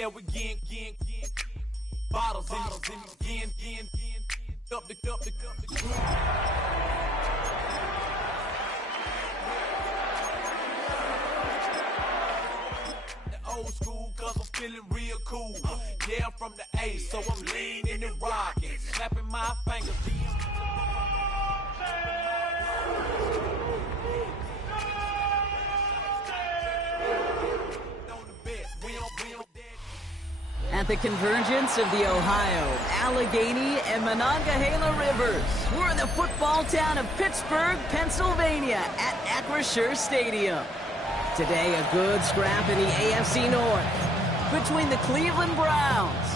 Yeah, we again. Bottles in again. Up the cup. Old school, cause I'm feeling real cool. Yeah, I'm from the A, so I'm leaning and rocking, snapping my fingers. At the convergence of the Ohio, Allegheny, and Monongahela Rivers, we're in the football town of Pittsburgh, Pennsylvania, at Acrisure Stadium. Today, a good scrap in the AFC North between the Cleveland Browns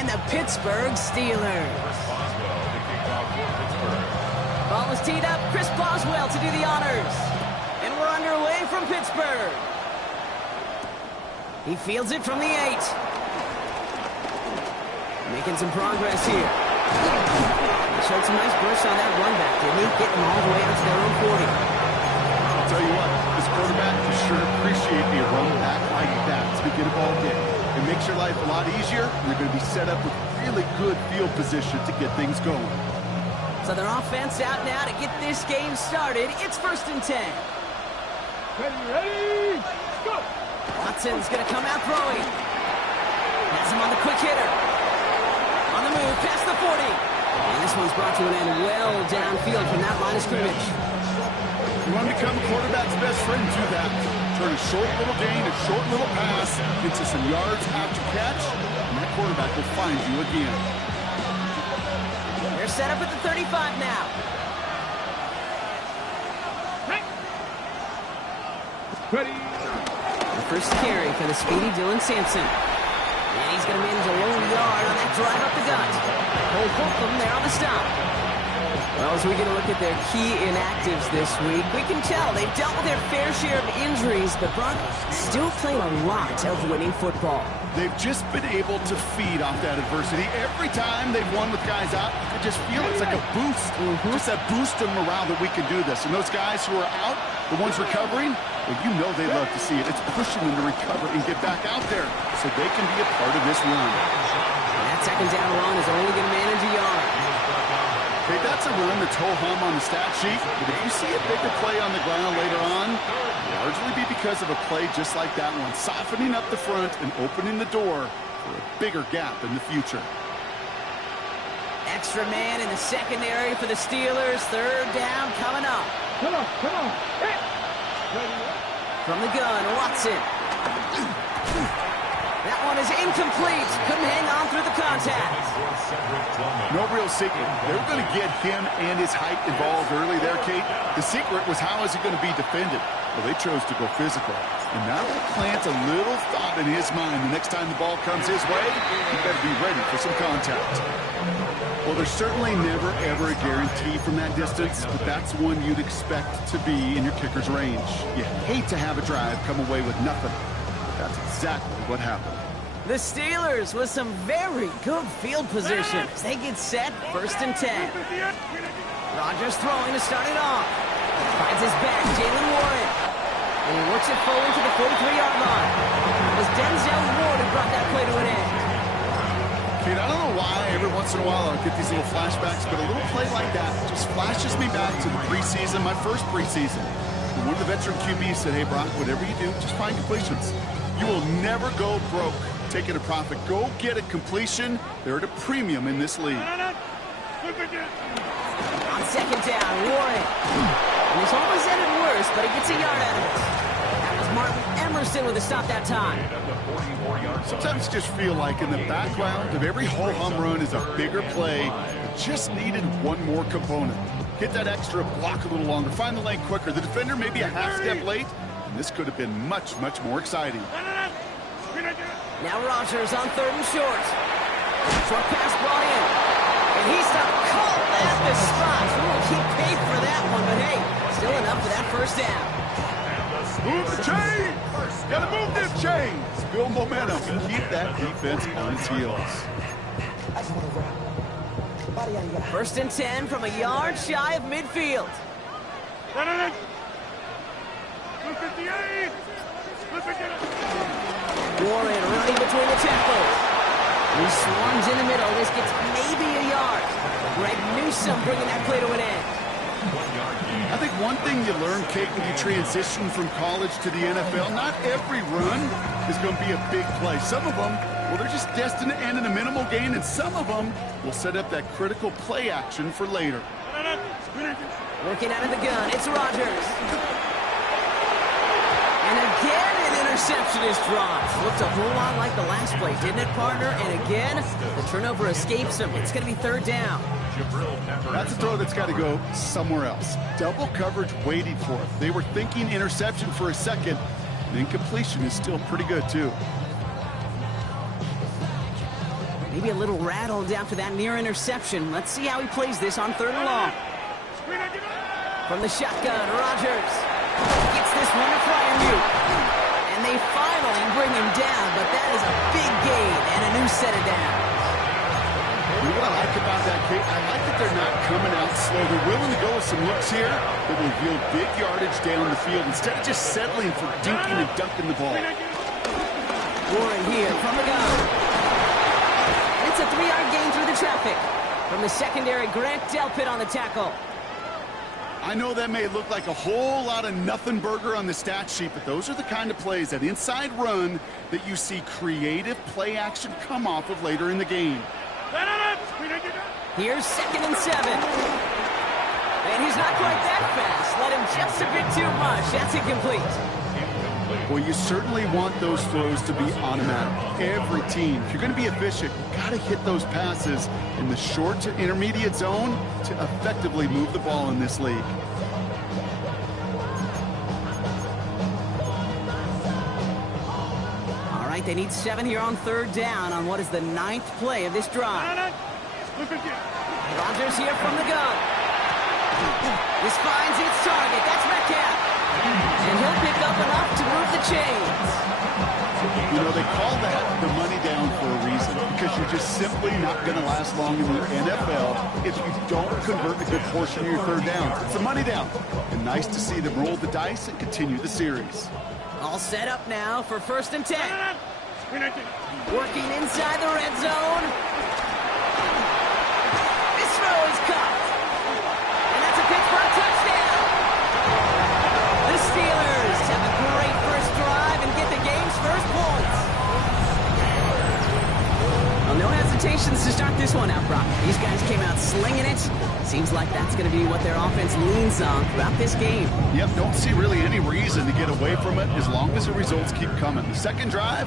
and the Pittsburgh Steelers. Ball is teed up. Chris Boswell to do the honors. And we're underway from Pittsburgh. He fields it from the 8. Making some progress here. He showed some nice bursts on that run back, didn't he? Getting all the way out to their own 40. I'll tell you what, this quarterback can sure appreciate a run back like that to begin a ball game. It makes your life a lot easier, and you're going to be set up with really good field position to get things going. So their offense out now to get this game started. It's 1st and 10. Ready, go! Watson's going to come out throwing. Has him on the quick hitter. On the move, past the 40. And this one's brought to an end well downfield from that line of scrimmage. You want to become a quarterback's best friend, do that. Turn a short little gain, a short little pass into some yards after catch, and that quarterback will find you again. They're set up at the 35 now. Ready. The first carry for the speedy Dylan Sampson. And he's going to manage a lone yard on that drive up the gut. Cole Holcomb there on the stop. Well, as we get a look at their key inactives this week, we can tell they've dealt with their fair share of injuries, but Brock still playing a lot of winning football. They've just been able to feed off that adversity. Every time they've won with guys out, you can just feel it's like a boost. Just that boost of morale that we can do this. And those guys who are out, the ones recovering, well, you know they love to see it. It's pushing them to recover and get back out there so they can be a part of this run. And that second down run is only going to manage a yard. Hey, that's a run that's ho-hum on the stat sheet, but if you see a bigger play on the ground later on, it'll largely be because of a play just like that one, softening up the front and opening the door for a bigger gap in the future. Extra man in the secondary for the Steelers. 3rd down coming up. Come on. Hey. From the gun, Watson. That one is incomplete. Couldn't hang on through the contact. No real secret. They were going to get him and his height involved early there, Kate. The secret was how is he going to be defended? Well, they chose to go physical. And that will plant a little thought in his mind. The next time the ball comes his way, he better be ready for some contact. Well, there's certainly never, ever a guarantee from that distance, but that's one you'd expect to be in your kicker's range. You hate to have a drive come away with nothing, but that's exactly what happened. The Steelers with some very good field position as they get set. 1st and 10. Rodgers throwing to start it off. Finds his back, Jalen Warren. And he works it forward to the 43-yard line. It was Denzel Ward who brought that play to an end. Kate, I don't know why every once in a while I'll get these little flashbacks, but a little play like that just flashes me back to the preseason, my first preseason. And one of the veteran QBs said, hey, Brock, whatever you do, just find completions. You will never go broke taking a profit. Go get a completion. They're at a premium in this league. On 2nd down, Warren. And he's almost ended worse, but he gets a yard out of it. That was Martin Emerson with a stop that time. Sometimes you just feel like in the background of every ho-hum run is a bigger play. It just needed one more component. Get that extra block a little longer. Find the lane quicker. The defender may be a half step late, and this could have been much, much more exciting. Now Rodgers on 3rd and short. Short pass brought in. And he's not called at the spot. We'll keep paid for that one, but hey, still enough for that 1st down. Move the chain! Gotta move them chains! Build momentum and keep that defense on its heels. 1st and 10 from a yard shy of midfield. Warren running between the tackles. He swarms in the middle. This gets maybe a yard. Greg Newsome bringing that play to an end. I think one thing you learn, Kate, when you transition from college to the NFL, not every run is going to be a big play. Some of them, well, they're just destined to end in a minimal gain, and some of them will set up that critical play action for later. Working out of the gun, it's Rodgers. And again, an interception is dropped. Looked a whole lot like the last play, didn't it, partner? And again, the turnover escapes him. It's going to be third down. That's a throw that's got to go somewhere else. Double coverage waiting for it. They were thinking interception for a second. And incompletion is still pretty good, too. Maybe a little rattled after that near interception. Let's see how he plays this on third and long. From the shotgun, Rodgers gets this one to Fryermuth. And they finally bring him down, but that is a big gain and a new set of downs. You know what I like about that, Kate? I like that they're not coming out slow. They're willing to go with some looks here that will yield big yardage down the field instead of just settling for dinking and dunking the ball. Warren here from the gun. It's a 3-yard gain through the traffic. From the secondary, Grant Delpit on the tackle. I know that may look like a whole lot of nothing burger on the stat sheet, but those are the kind of plays, that inside run, that you see creative play action come off of later in the game. Here's 2nd and 7. And he's not quite that fast. Let him just a bit too much. That's incomplete. Well, you certainly want those throws to be automatic. Every team, if you're going to be efficient, you've got to hit those passes in the short to intermediate zone to effectively move the ball in this league. All right, they need 7 here on third down on what is the 9th play of this drive. Rodgers here from the gun. This finds its target. That's Metcalf. And he'll pick up enough to move the chains. You know, they call that the money down for a reason, because you're just simply not going to last long in the NFL if you don't convert a good portion of your third down. It's a money down. And nice to see them roll the dice and continue the series. All set up now for 1st and 10. Working inside the red zone. This throw is caught. And that's a Pittsburgh touchdown. The Steelers have a great first drive and get the game's first points. Well, no hesitations to start this one out, Brock. These guys came out slinging it. Seems like that's going to be what their offense leans on throughout this game. Yep, don't see really any reason to get away from it as long as the results keep coming. The second drive,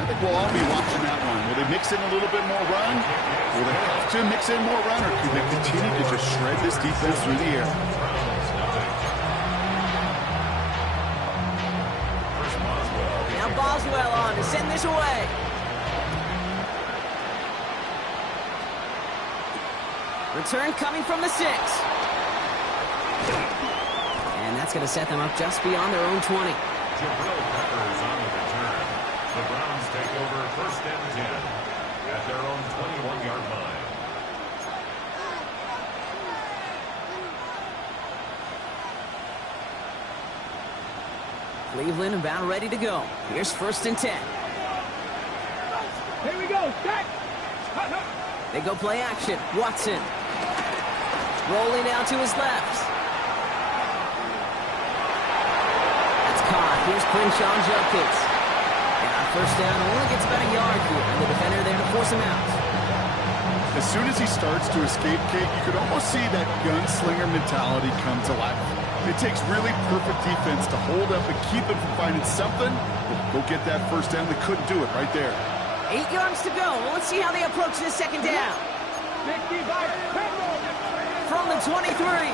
I think we'll all be watching that one. Will they mix in a little bit more run? Will they have to mix in more run, or can they continue to just shred this defense through the air? Now Boswell on to send this away. Return coming from the 6. And that's going to set them up just beyond their own 20. The Browns take over 1st and 10 at their own 21-yard line. Cleveland about ready to go. Here's 1st and 10. Here we go. Set. They go play action. Watson. Rolling out to his left. That's caught. Here's Crenshaw Judkins. First down, only gets about a yard here, and the defender there to force him out. As soon as he starts to escape, Kate, you could almost see that gunslinger mentality come to life. It takes really perfect defense to hold up and keep him from finding something. Go get that first down. They couldn't do it right there. 8 yards to go. Well, let's see how they approach this second down. From the 23. Ryan's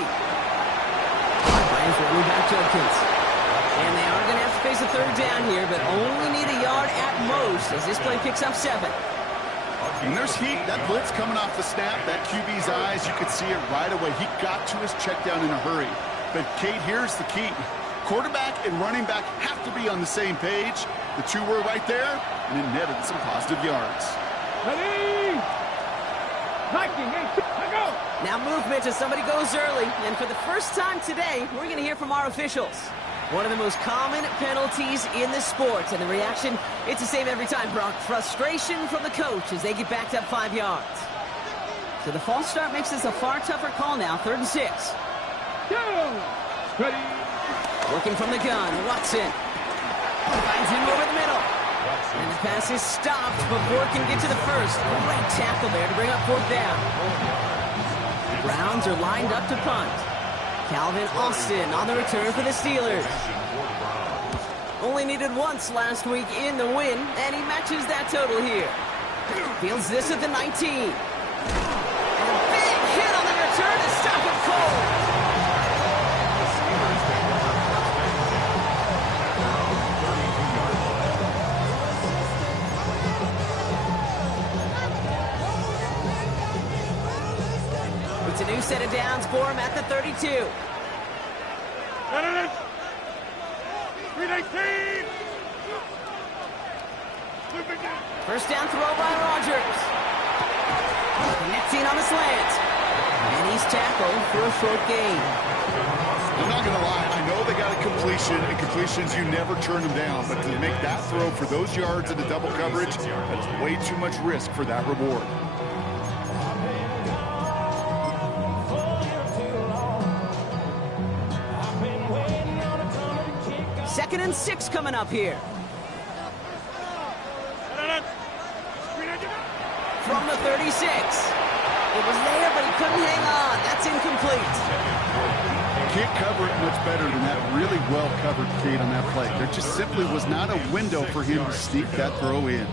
running back Judkins. And they are going to have to face a third down here, but only need a yard at most as this play picks up 7. And there's heat. That blitz coming off the snap, that QB's eyes, you could see it right away. He got to his check down in a hurry. But, Kate, here's the key. Quarterback and running back have to be on the same page. The two were right there, and it netted some positive yards. Ready? Now movement as somebody goes early. And for the first time today, we're going to hear from our officials. One of the most common penalties in the sport, and the reaction, it's the same every time, Brock. Frustration from the coach as they get backed up 5 yards. So the false start makes this a far tougher call now, 3rd and 6. Go! Ready? Working from the gun, Watson. Finds him over the middle. And the pass is stopped before it can get to the first. Great tackle there to bring up 4th down. The Browns are lined up to punt. Calvin Austin on the return for the Steelers. Only needed once last week in the win, and he matches that total here. Fields this at the 19. And a big hit on the return to stop him cold. It's a new set of downs for him at the 32. 319! First down throw by Rodgers. Connecting on the slant. And he's tackled for a short gain. I'm not going to lie. I know they got a completion, and completions, you never turn them down. But to make that throw for those yards in the double coverage, that's way too much risk for that reward. 2nd and 6 coming up here. From the 36. It was there, but he couldn't hang on. That's incomplete. Can't cover it much better than that really well-covered Kate on that play. There just simply was not a window for him to sneak that throw in.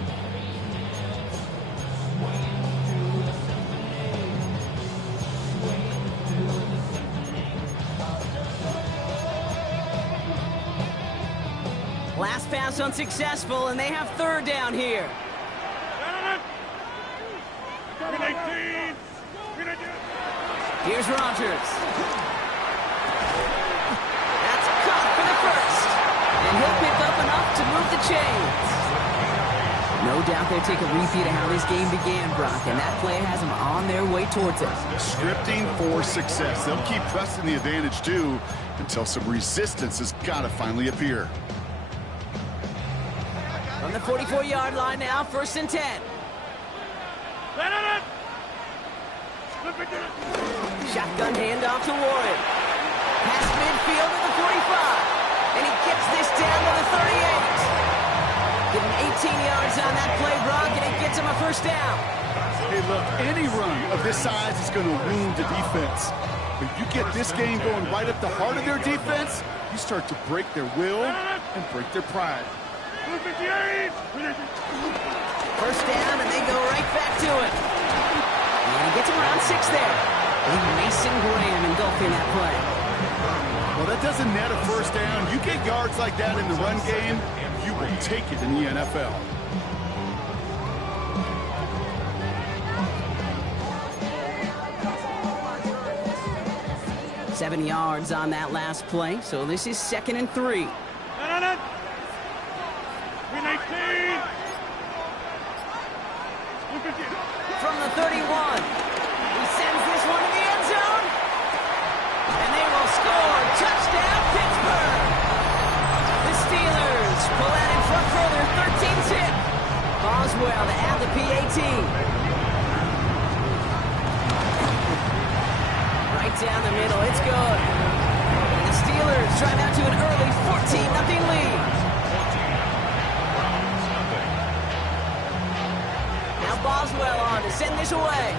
Last pass unsuccessful, and they have 3rd down here. Here's Rodgers. That's caught for the first. And he'll pick up enough to move the chains. No doubt they'll take a repeat of how this game began, Brock, and that play has them on their way towards it. Scripting for success. They'll keep pressing the advantage, too, until some resistance has got to finally appear. From the 44-yard line now, 1st and 10. Shotgun handoff to Warren. Past midfield to the 45. And he gets this down to the 38. Give him 18 yards on that play, Brock, and it gets him a 1st down. Hey, look, any run of this size is going to wound the defense. But you get this game going right up the heart of their defense, you start to break their will and break their pride. 1st down, and they go right back to it. And he gets him around 6 there. And Mason Graham engulfing that play. Well, that doesn't net a 1st down. You get yards like that in the run game, you will take it in the NFL. Seven yards on that last play, so this is 2nd and 3. From the 31, he sends this one to the end zone, and they will score. Touchdown, Pittsburgh! The Steelers pull out in front for their 13th hit. Boswell to add the PAT. Right down the middle, it's good. And the Steelers drive out to an early 14-0 lead. Boswell on to send this away.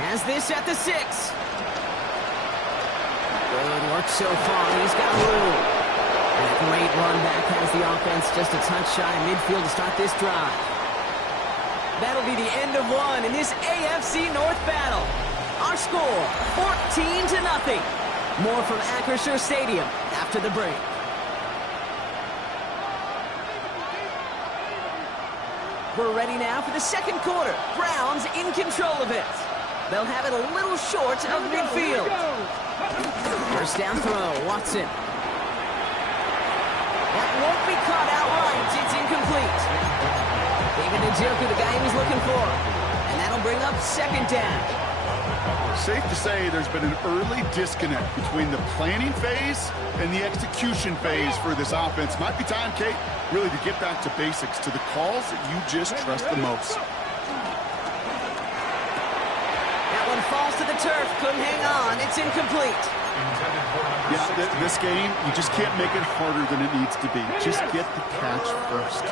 Has this at the 6. Good work so far. He's got room. And a great run back has the offense just a touch shy of midfield to start this drive. That'll be the end of one in this AFC North battle. Our score, 14-0. More from Acrisure Stadium after the break. We're ready now for the 2nd quarter. Browns in control of it. They'll have it a little short of midfield. 1st down throw, Watson. That won't be caught outright. It's incomplete. David Njoku, the guy he was looking for. And that'll bring up 2nd down. Safe to say there's been an early disconnect between the planning phase and the execution phase for this offense. Might be time, Kate, really to get back to basics, to the calls that you just trust the most. That one falls to the turf. Couldn't hang on. It's incomplete. Yeah, this game, you just can't make it harder than it needs to be. Just get the catch first.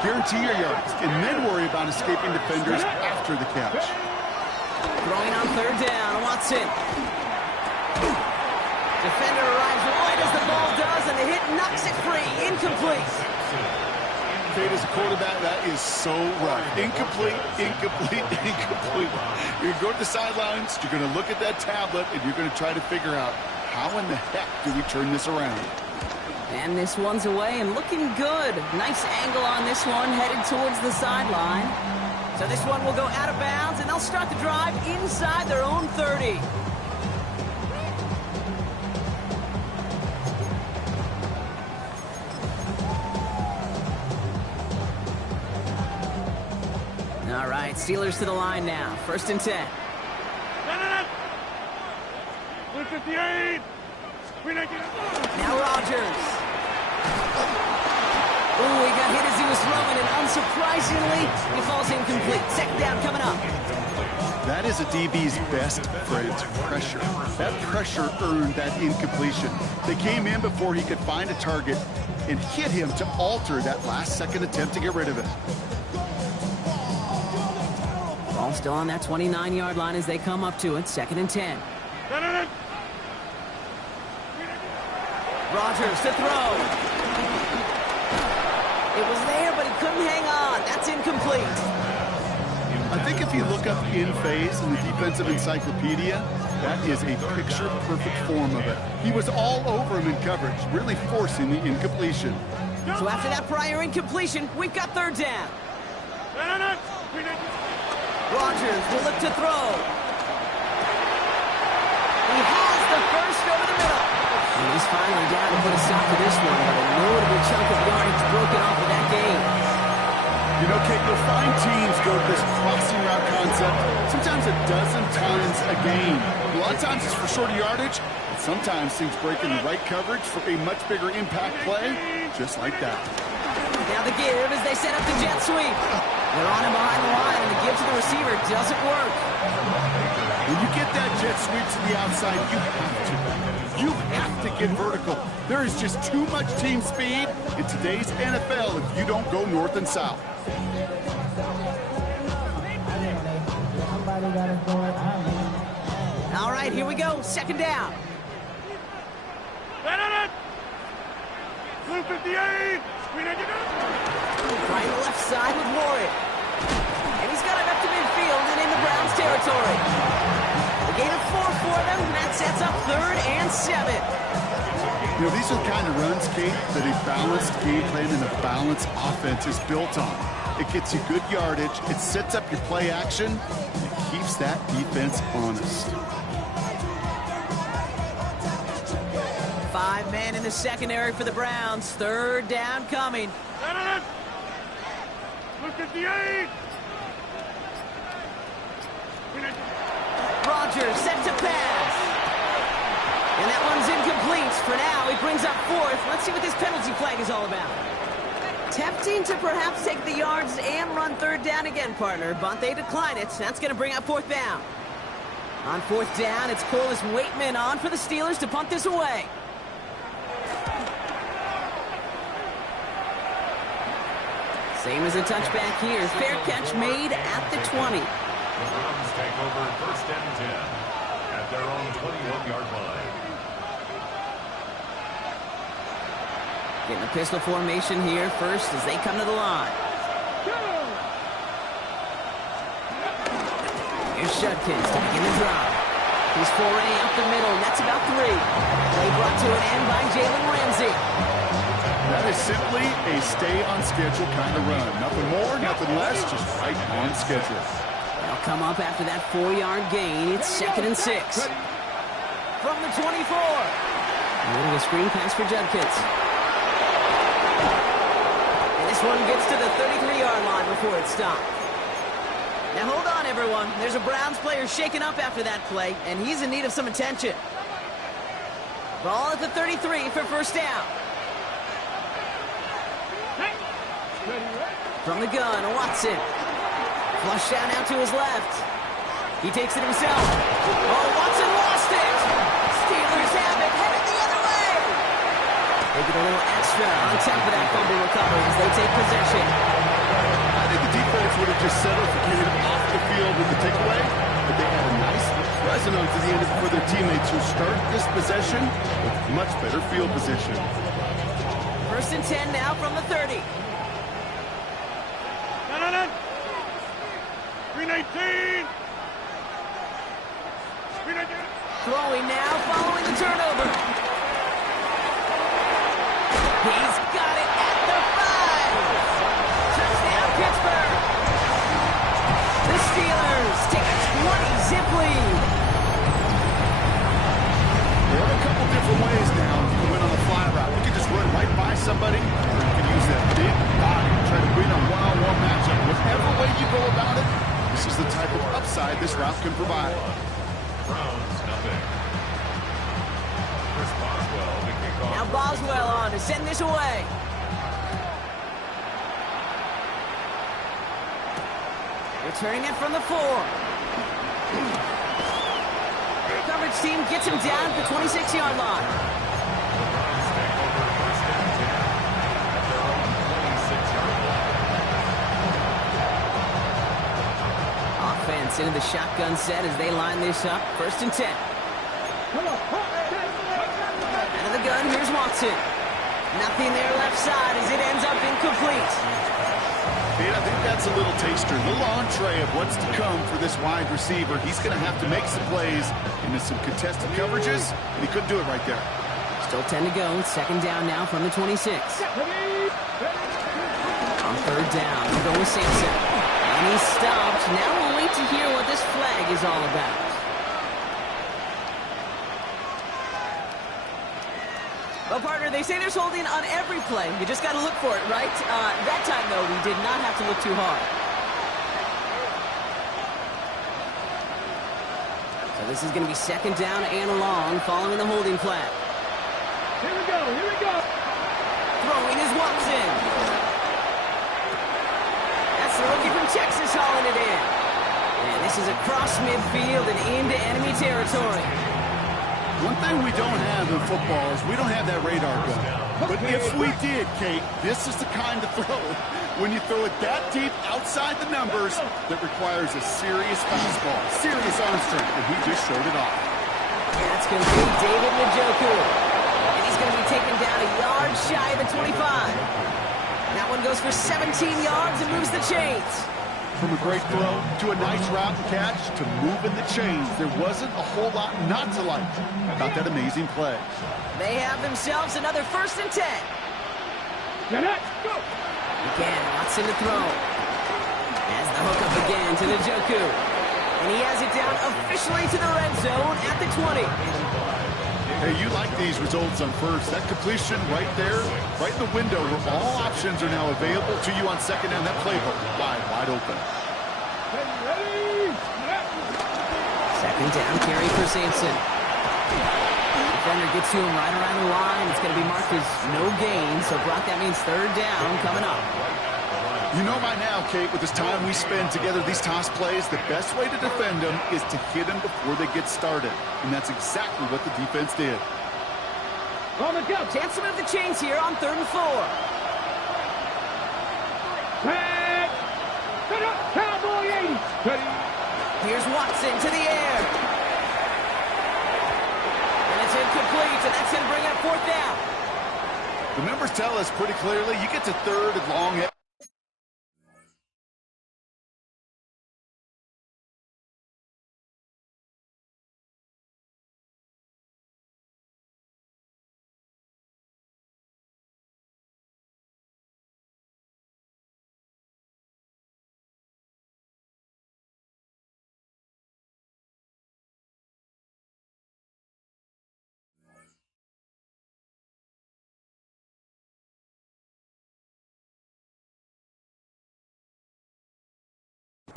Guarantee your yards, and then worry about escaping defenders after the catch. Throwing on third down, Watson. Defender arrives right as the ball does, and the hit knocks it free. Incomplete. Kate, as a quarterback, that is so rough. Incomplete, incomplete, incomplete. You're going to go to the sidelines, you're going to look at that tablet, and you're going to try to figure out how in the heck do we turn this around. And this one's away and looking good. Nice angle on this one, headed towards the sideline. So this one will go out of bounds, and they'll start the drive inside their own 30. All right, Steelers to the line now. 1st and 10. 58. Now Rodgers. Ooh, he got hit as he was throwing, and unsurprisingly, he falls incomplete. 2nd down coming up. That is a DB's best friend, pressure. That pressure earned that incompletion. They came in before he could find a target and hit him to alter that last-second attempt to get rid of it. Ball still on that 29-yard line as they come up to it. 2nd and 10. Rodgers to throw. It was there, but he couldn't hang on. That's incomplete. I think if you look up in phase in the defensive encyclopedia, that is a picture-perfect form of it. He was all over him in coverage, really forcing the incompletion. So after that prior incompletion, we've got 3rd down. Rodgers will look to throw. He has the first over the middle. And he's finally down to put a stop to this one, but a notable chunk of yardage broken off of that game. You know, Kate, you'll find teams go to this crossing route concept sometimes a dozen times a game. A lot of times it's for shorter yardage, but sometimes teams break in the right coverage for a much bigger impact play, just like that. Now the give as they set up the jet sweep. They're on him behind the line, and the give to the receiver doesn't work. When you get that jet sweep to the outside, you have to get vertical. There is just too much team speed in today's NFL if you don't go north and south. All right, here we go. 2nd down. Blue 58. Right left side with Warren. And he's got it up to midfield and in the Browns' territory. A gain of 4 for them, and that sets up 3rd and 7. You know, these are the kind of runs, Kate, that a balanced game plan and a balanced offense is built on. It gets you good yardage, it sets up your play action, and it keeps that defense honest. 5 men in the secondary for the Browns. 3rd down coming. Blue 58. Rodgers set to pass. And that one's incomplete. For now, he brings up 4th. Let's see what this penalty flag is all about. Tempting to perhaps take the yards and run 3rd down again, partner, but they decline it. That's going to bring up 4th down. On 4th down, it's Corliss Waitman on for the Steelers to punt this away. Same as a touchback here. Fair catch made at the 20. The Browns take over 1st and 10 at their own 21-yard line. Getting a pistol formation here first as they come to the line. Here's Judkins to begin the drive. He's foray up the middle. That's about 3. Play brought to an end by Jalen Ramsey. That is simply a stay-on-schedule kind of run. Nothing more, nothing less, just right on schedule. They'll come up after that 4-yard gain. It's 2nd and 6. From the 24. Running a screen pass for Judkins. And this one gets to the 33-yard line before it's stopped. Now hold on, everyone. There's a Browns player shaken up after that play, and he's in need of some attention. Ball at the 33 for first down. From the gun, Watson. Flushed down out to his left. He takes it himself. Oh, Watson lost it. Steelers have it, headed the other way. They get a little extra on top of that fumble recovery as they take possession. I think the defense would have just settled for getting off the field with the takeaway, but they had a nice present on to the end for their teammates who start this possession with much better field position. First and 10 now from the 30. 319. Throwing now, following the turnover. He's got it at the 5. Touchdown, Pittsburgh. The Steelers take a 20-zip lead. They have a couple different ways now to win on the fly route. You can just run right by somebody, or you can use that big body to try to win a one-on-one matchup. Whatever way you go about it, this is the type of upside this route can provide. Browns, nothing. Chris Boswell, the kickoff. Now Boswell on to send this away. Returning it from the 4. Coverage team gets him down at the 26-yard line. The Browns take over first and 10 at their own 26-yard line. Offense into the shotgun set as they line this up. First and 10. Out of the gun, here's Watson. Nothing there left side as it ends up incomplete. And I think that's a little taster, a little entree of what's to come for this wide receiver. He's going to have to make some plays into some contested coverages, and he couldn't do it right there. Still 10 to go. Second down now from the 26. On third down, we'll go with Sampson. And he's stopped. Now we'll wait to hear what this flag is all about. Well, partner, they say there's holding on every play. You just got to look for it, right? That time, though, we did not have to look too hard. So this is going to be second down and long following the holding flag. Here we go. Throwing is Watson. That's the rookie from Texas hauling it in. And this is across midfield and into enemy territory. One thing we don't have in football is we don't have that radar gun. But if we did, Kate, this is the kind of throw, when you throw it that deep outside the numbers, that requires a serious fastball, serious arm strength, and he just showed it off. That's going to be David Njoku. And he's going to be taken down a yard shy of the 25. That one goes for 17 yards and moves the chains. From a great throw to a nice route catch to moving the chains, there wasn't a whole lot not to like about that amazing play. They have themselves another first and 10. Go. Again, Watson to throw. As the hook up again to Njoku. And he has it down officially to the red zone at the 20. Hey, you like these results on first. That completion right there, right in the window where all options are now available to you on second down. That playbook wide open. Second down carry for Sampson. Defender gets to him right around the line. It's going to be marked as no gain. So, Brock, that means third down coming up. You know by now, Kate, with this time we spend together, these toss plays, the best way to defend them is to hit them before they get started. And that's exactly what the defense did. On the go. Chance to move the chains here on 3rd and 4. Cowboy 80. Here's Watson to the air. And it's incomplete, and that's going to bring up 4th down. The numbers tell us pretty clearly, you get to 3rd and long.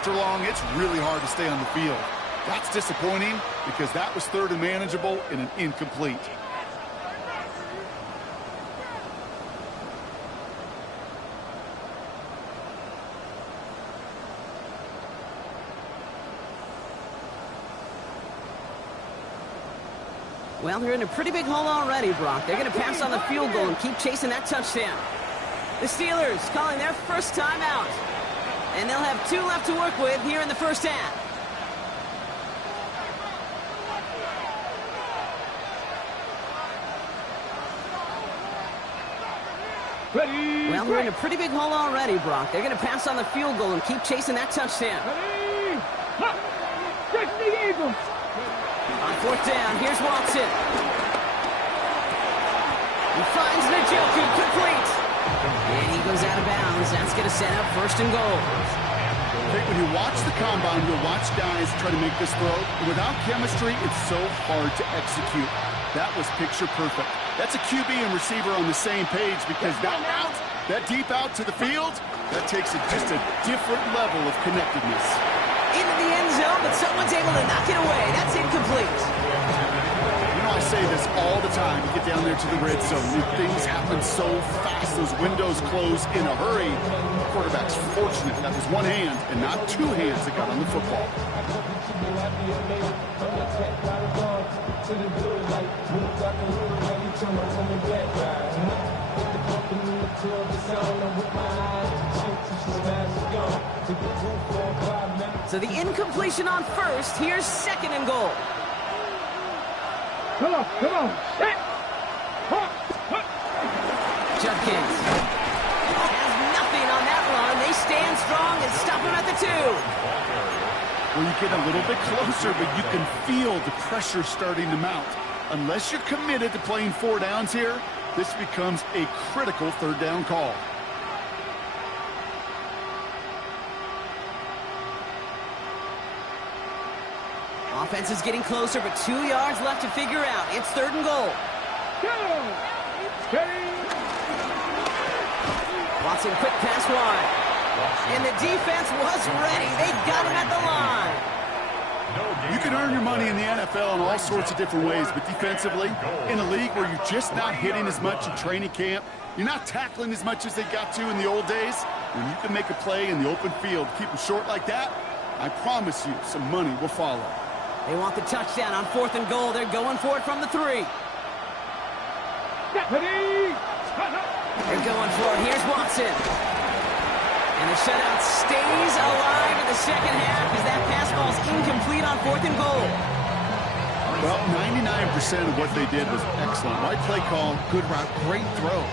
After long, it's really hard to stay on the field. That's disappointing because that was third and manageable and an incomplete. Well, they're in a pretty big hole already, Brock. They're going to pass on the field goal and keep chasing that touchdown. The Steelers calling their first time out. And they'll have 2 left to work with here in the first half. Ready. Well, they're in a pretty big hole already, Brock. They're going to pass on the field goal and keep chasing that touchdown. Ready. Hop. Stretch the Eagles. On fourth down, here's Watson. He finds Njoku, complete. And he goes out of bounds. That's going to set up first and goal. Okay, when you watch the combine, you'll watch guys try to make this throw. Without chemistry, it's so hard to execute. That was picture perfect. That's a QB and receiver on the same page because that out, that deep out to the field, that takes just a different level of connectedness. Into the end zone, but someone's able to knock it away. That's incomplete. You know, I say this all the time. You get down there to the red zone. Things happen so fast. Those windows close in a hurry. The quarterback's fortunate that was one hand and not 2 hands that got on the football. So the incompletion on first. Here's second and goal. Come on. Set. Judkins has nothing on that run. They stand strong and stop him at the 2. Well, you get a little bit closer, but you can feel the pressure starting to mount. Unless you're committed to playing 4 downs here, this becomes a critical third down call. Offense is getting closer, but 2 yards left to figure out. It's third and goal. Go. Ready. Watson, quick pass wide. And the defense was ready. They got him at the line. You can earn your money in the NFL in all sorts of different ways, but defensively, in a league where you're just not hitting as much in training camp, you're not tackling as much as they got to in the old days, when you can make a play in the open field, keep them short like that, I promise you some money will follow. They want the touchdown on fourth and goal. They're going for it from the 3. Ready. They're going for it. Here's Watson. And the shutout stays alive in the second half as that pass ball's incomplete on fourth and goal. Well, 99% of what they did was excellent. Right play call, good route, great throw.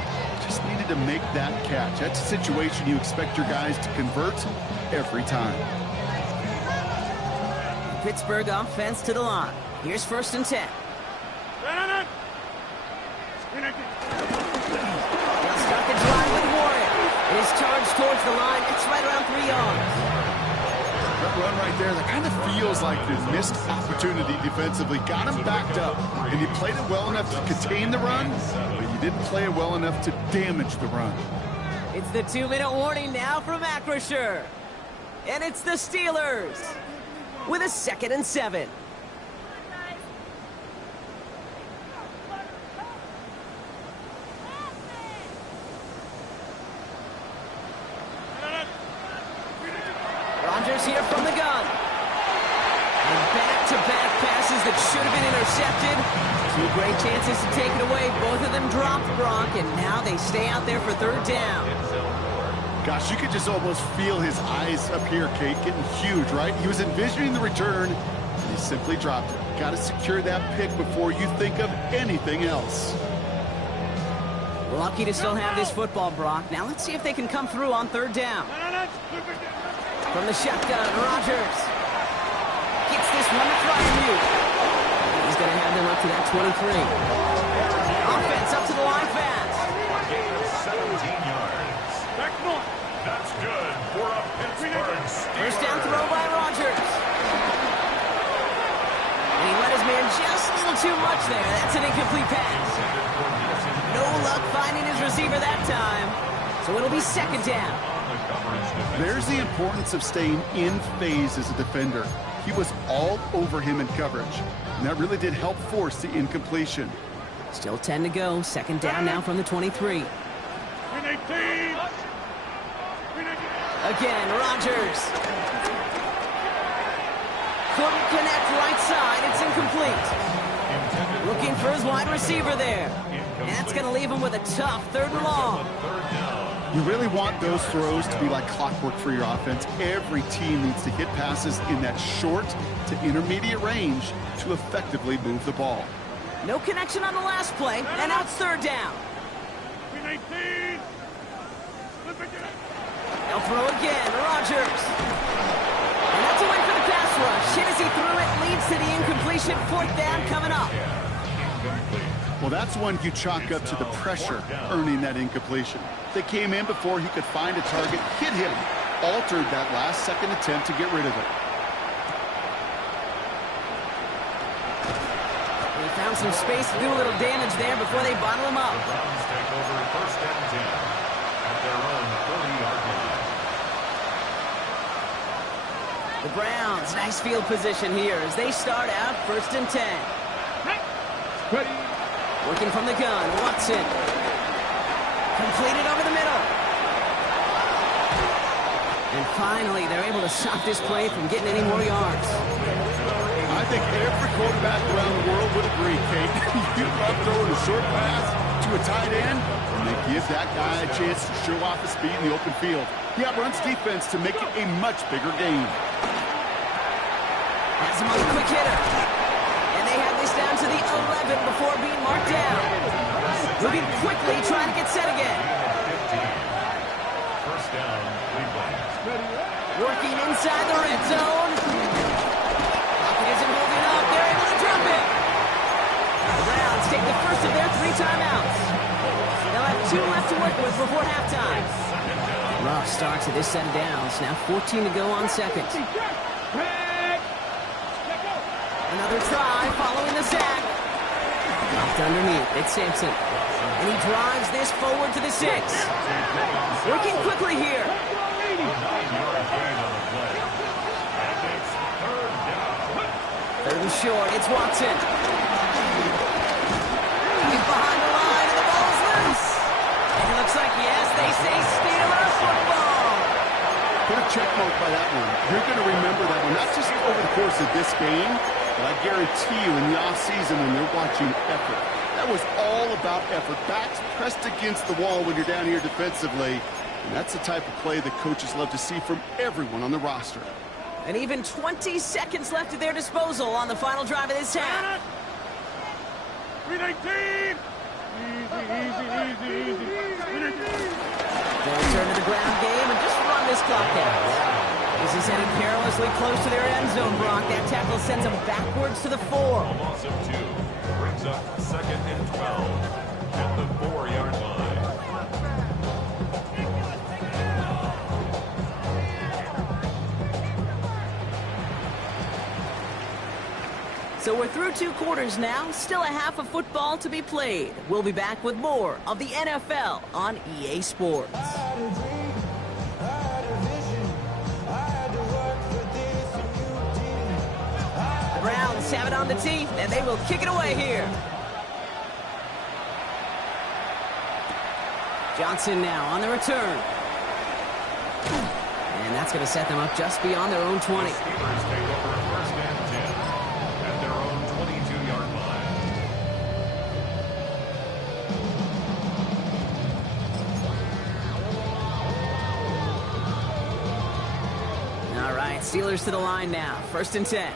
Just needed to make that catch. That's a situation you expect your guys to convert every time. Pittsburgh offense to the line. Here's first and 10. They'll start the drive with Warren. It is charged towards the line. It's right around 3 yards. That run right there, that kind of feels like the missed opportunity defensively. Got him backed up, and you played it well enough to contain the run, but you didn't play it well enough to damage the run. It's the 2-minute warning now from Acrisure. And it's the Steelers with a 2nd and 7. Rodgers here from the gun. And back-to-back passes that should have been intercepted. 2 great chances to take it away. Both of them dropped, Brock, and now they stay out there for third down. Gosh, you could just almost feel his eyes up here, Kate, getting huge, right? He was envisioning the return, and he simply dropped it. Got to secure that pick before you think of anything else. Lucky to still have this football, Brock. Now let's see if they can come through on third down. From the shotgun, Rodgers gets this one to Fryermuth. He's going to have them up to that 23. Offense up to the line fast. 17 yards. That's good for a Pittsburgh Steelers. First down throw by Rodgers. And he let his man just a little too much there. That's an incomplete pass. No luck finding his receiver that time. So it'll be second down. coverage defense. There's the importance of staying in phase as a defender. He was all over him in coverage, and that really did help force the incompletion. Still 10 to go. Second down now from the 23. Again, Rodgers. Couldn't connect right side. It's incomplete. Looking for his wide receiver there. And that's going to leave him with a tough 3rd and long. You really want those throws to be like clockwork for your offense. Every team needs to hit passes in that short to intermediate range to effectively move the ball. No connection on the last play, and now it's 3rd down. They'll throw again, Rodgers. And that's away for the pass rush. Hit as he threw it, leads to the incompletion. 4th down coming up. Well, that's one you chalk up to the pressure earning that incompletion. They came in before he could find a target, hit him, altered that last second attempt to get rid of it. They found some space to do a little damage there before they bottle him up. The Browns take over 1st and 10 at their own 30-yard line. The Browns, nice field position here as they start out 1st and 10. Ready. Working from the gun, Watson. Completed over the middle. And finally, they're able to stop this play from getting any more yards. I think every quarterback around the world would agree, Kate. You love throwing a short pass to a tight end, and they give that guy a chance to show off his speed in the open field. He outruns defense to make it a much bigger game. Has him on a quick hitter. And they have this down to the 11 before being marked down. Moving quickly, trying to get set again. 1st down, Cleveland. Working inside the red zone. Pocket isn't moving up. They're able to drop it. The Browns take the first of their 3 timeouts. They'll have 2 left to work with before halftime. Rough start to this set of downs. Now 14 to go on 2nd. Another try following the sack. Knocked underneath. It's Sampson. And he drives this forward to the 6. Working quickly here. 9-yard gain on the play. And it's 3rd down. 3rd and short. It's Watson. He's behind the line and the ball's loose. And it looks like, yes, they say Steelers football. Put a check mark by that one. You're going to remember that one, not just over the course of this game, but I guarantee you in the offseason when they're watching effort. That was all about effort. Backs pressed against the wall when you're down here defensively. And that's the type of play that coaches love to see from everyone on the roster. And even 20 seconds left at their disposal on the final drive of this half. 319. Easy. They'll return to the ground game and just run this clock out. This is heading perilously close to their end zone, Brock. That tackle sends them backwards to the 4. A loss of 2 brings up 2nd and 12 at the 4-yard line. So we're through 2 quarters now. Still a half of football to be played. We'll be back with more of the NFL on EA Sports. The Browns have it on the teeth, and they will kick it away here. Johnson now on the return. And that's going to set them up just beyond their own 20. The Steelers take over 1st and 10 at their own 22-yard line. All right, Steelers to the line now. 1st and 10.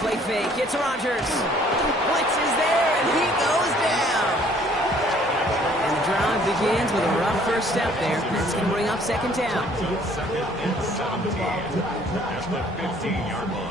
Play fake. It's Rodgers. Blitz is there, and he goes down. And the drive begins with a rough first step there. That's going to bring up 2nd down. 2nd and 17 at the 15-yard line.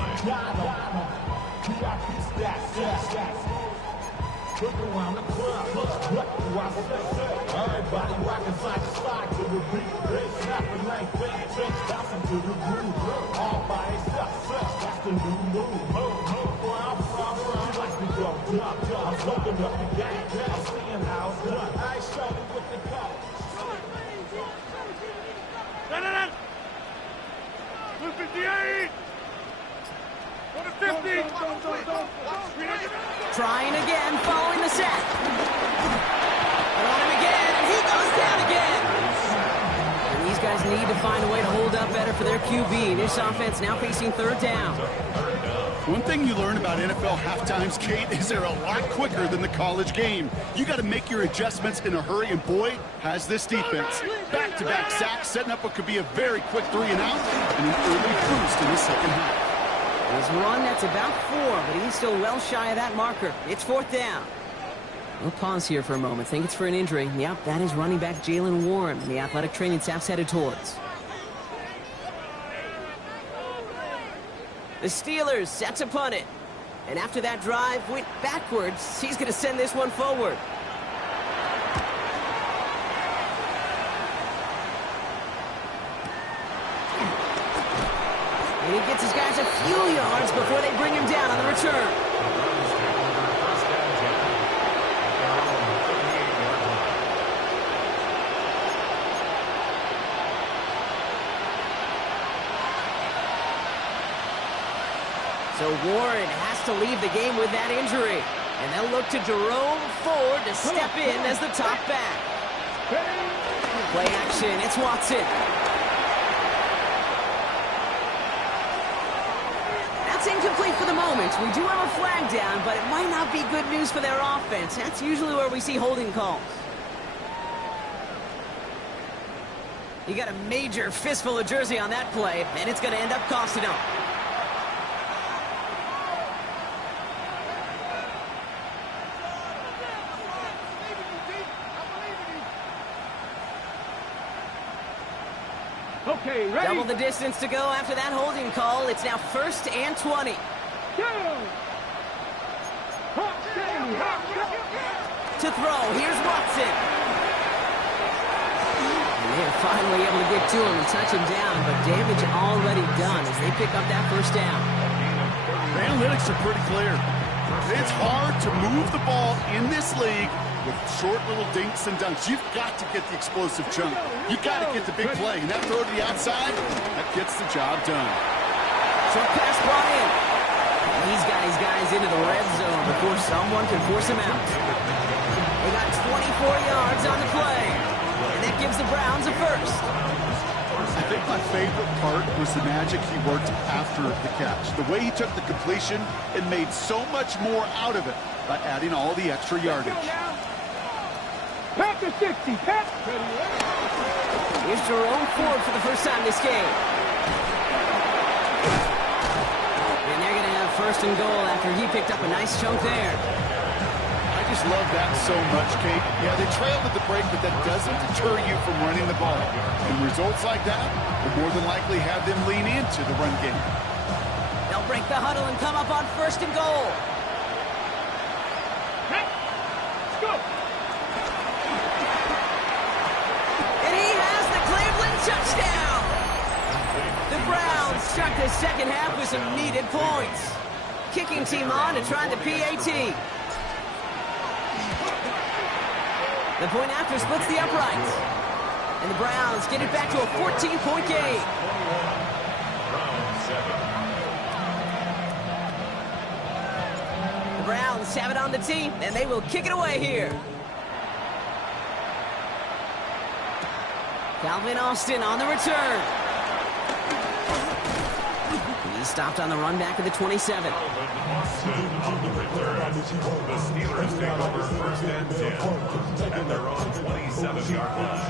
trying again following the sack. On him again, and he goes down again. And these guys need to find a way to hold up better for their QB. This offense now facing third down. One thing you learn about NFL halftimes, Kate, is they're a lot quicker than the college game. You got to make your adjustments in a hurry, and boy, has this defense. Back-to-back sacks, setting up what could be a very quick 3-and-out, and an early boost in the second half. His run, that's about 4, but he's still well shy of that marker. It's fourth down. We'll pause here for a moment. Think it's for an injury. Yep, that is running back Jalen Warren, the athletic training staff's headed towards. The Steelers set to punt it. And after that drive went backwards, he's going to send this one forward. And he gets his guys a few yards before they bring him down on the return. So Warren has to leave the game with that injury. And they'll look to Jerome Ford to step in as the top back. Play action, it's Watson. That's incomplete for the moment. We do have a flag down, but it might not be good news for their offense. That's usually where we see holding calls. He got a major fistful of jersey on that play, and it's going to end up costing him. Okay, ready? Double the distance to go after that holding call. It's now 1st and 20. Go! To throw, here's Watson. And they're finally able to get to him and touch him down, but damage already done as they pick up that first down. The analytics are pretty clear. It's hard to move the ball in this league with short little dinks and dunks. You've got to get the explosive chunk. You've got to get the big play. And that throw to the outside, that gets the job done. Short pass brought in. And he's got his guys into the red zone before someone can force him out. They got 24 yards on the play. And that gives the Browns a first. I think my favorite part was the magic he worked after the catch. The way he took the completion and made so much more out of it by adding all the extra yardage. Pass to 60. Pass. Here's Jerome Ford for the first time this game. And they're going to have 1st and goal after he picked up a nice chunk there. I just love that so much, Kate. Yeah, they trailed at the break, but that doesn't deter you from running the ball. And results like that will more than likely have them lean into the run game. They'll break the huddle and come up on 1st and goal. Let's go. And he has the Cleveland touchdown. The Browns start the second half with some needed points. Kicking team on to try the PAT. The point after splits the uprights. And the Browns get it back to a 14-point game. The Browns have it on the tee, and they will kick it away here. Calvin Austin on the return. He stopped on the run back at the 27. Austin on the return. The Steelers take over 1st and 10 at their own 27-yard line.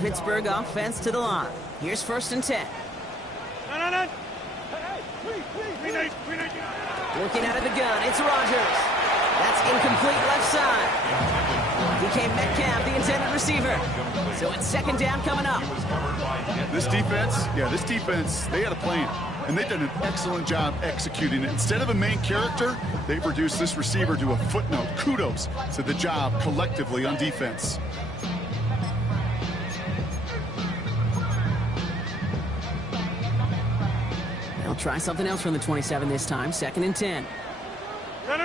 Pittsburgh offense to the line. Here's 1st and 10. No. Working out of the gun, it's Rodgers. That's incomplete left side. Became Metcalf, the intended receiver. So it's 2nd down coming up. This defense, they had a plan. And they've done an excellent job executing it. Instead of a main character, they've reduced this receiver to a footnote. Kudos to the job collectively on defense. They'll try something else from the 27 this time. 2nd and 10. No.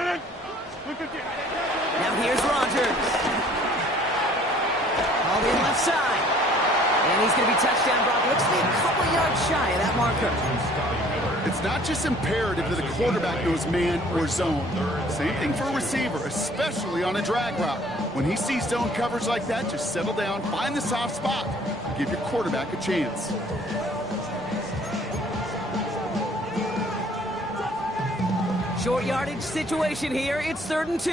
Now here's Rodgers. All in left side. And he's going to be touchdown, Brock. Looks to be a couple yards shy of that marker. It's not just imperative that a quarterback knows man or zone. Same thing for a receiver, especially on a drag route. When he sees zone coverage like that, just settle down, find the soft spot, give your quarterback a chance. Short yardage situation here. It's 3rd and 2.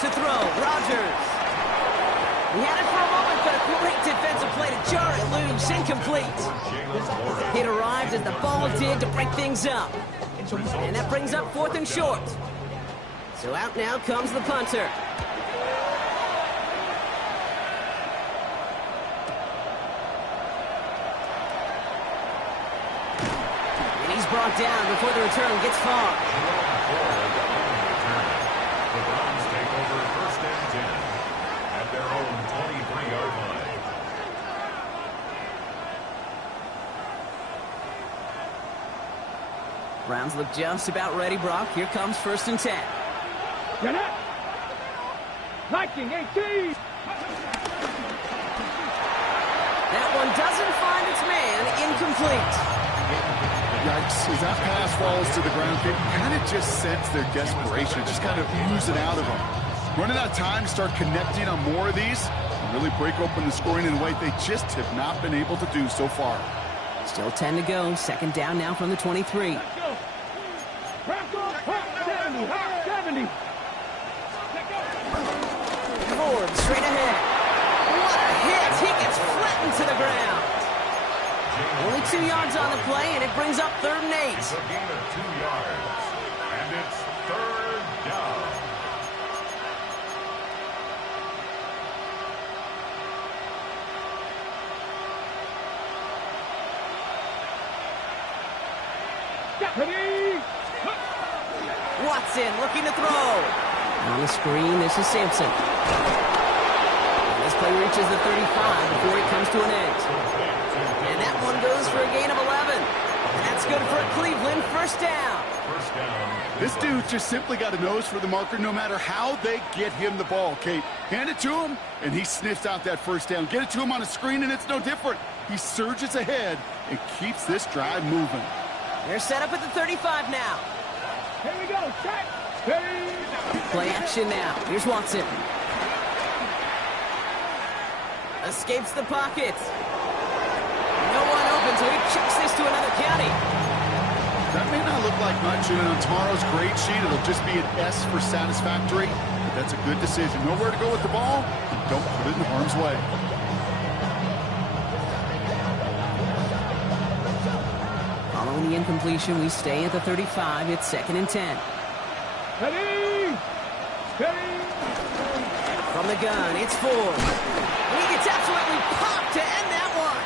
To throw, Rodgers. He had it for a moment, but a great defensive play to jar it loose. Incomplete. It arrived as the ball did to break things up. And that brings up 4th and short. So out now comes the punter. And he's brought down before the return gets far. The Browns take over 1st and 10 at their own 23-yard line. Browns look just about ready, Brock. Here comes 1st and 10. Get up! Viking 18! That one doesn't find its man. Incomplete. Yikes, as that pass falls to the ground, you kind of just sense their desperation, just kind of ooze it out of them. Running out of time to start connecting on more of these and really break open the scoring in a way they just have not been able to do so far. Still 10 to go. 2nd down now from the 23. Let's go! Bronco, 70! 70! Ford straight ahead. What a hit! He gets flattened to the ground. Only 2 yards on the play, and it brings up 3rd and 8. It's a gain of 2 yards, and it's 3rd down. Ready? Watson looking to throw. On the screen, this is Sampson. And this play reaches the 35 before it comes to an end. And that one goes for a gain of 11. And that's good for Cleveland. 1st down. This dude just simply got a nose for the marker no matter how they get him the ball, Kate. Hand it to him, and he sniffs out that 1st down. Get it to him on a screen, and it's no different. He surges ahead and keeps this drive moving. They're set up at the 35 now. Here we go, set! Ready? Play action now. Here's Watson. Escapes the pocket. No one open, so he chucks this to another county. That may not look like much, and on tomorrow's grade sheet, it'll just be an S for satisfactory. But that's a good decision. Nowhere to go with the ball, and don't put it in harm's way. Following the incompletion, we stay at the 35. It's 2nd and 10. Ready? Ready? From the gun, it's Ford. And he gets absolutely popped to end that one.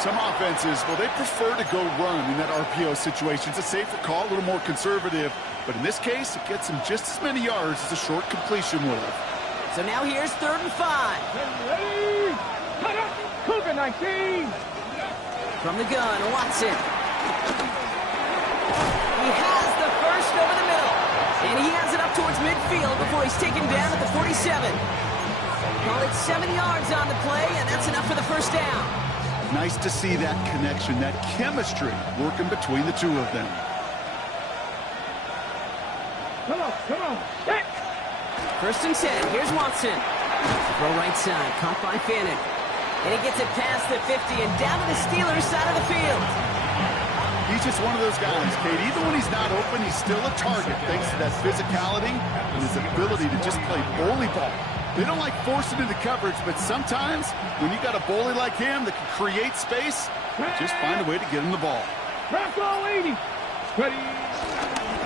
Some offenses, well, they prefer to go run in that RPO situation. It's a safer call, a little more conservative. But in this case, it gets them just as many yards as a short completion would have. So now here's 3rd and 5. Ready? Cut up! Cougar 19! From the gun, Watson. He has the first over the middle. And he has it up towards midfield before he's taken down at the 47. Call it 7 yards on the play, and that's enough for the 1st down. Nice to see that connection, that chemistry working between the two of them. Come on, set! 1st and 10, here's Watson. Throw right side, caught by Fannin. And he gets it past the 50 and down to the Steelers' side of the field. He's just one of those guys, Kate. Even when he's not open, he's still a target thanks to that physicality and his ability to just play bully ball. They don't like forcing into coverage, but sometimes when you got a bully like him that can create space, just find a way to get him the ball. Bronco 80! Ready?